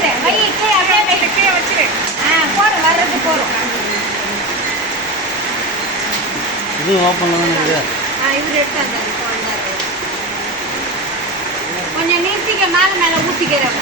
வச்சிரு வை கீழே அப்படியே வை கீழே வச்சிரு போறோம் வர்றது போறோம் இது ஓப்பன்ல தான் இருக்கு இவர் எடுத்தாங்க கொஞ்சம் நீட்டிக்க மேலே ஊற்றிக்கிறேன்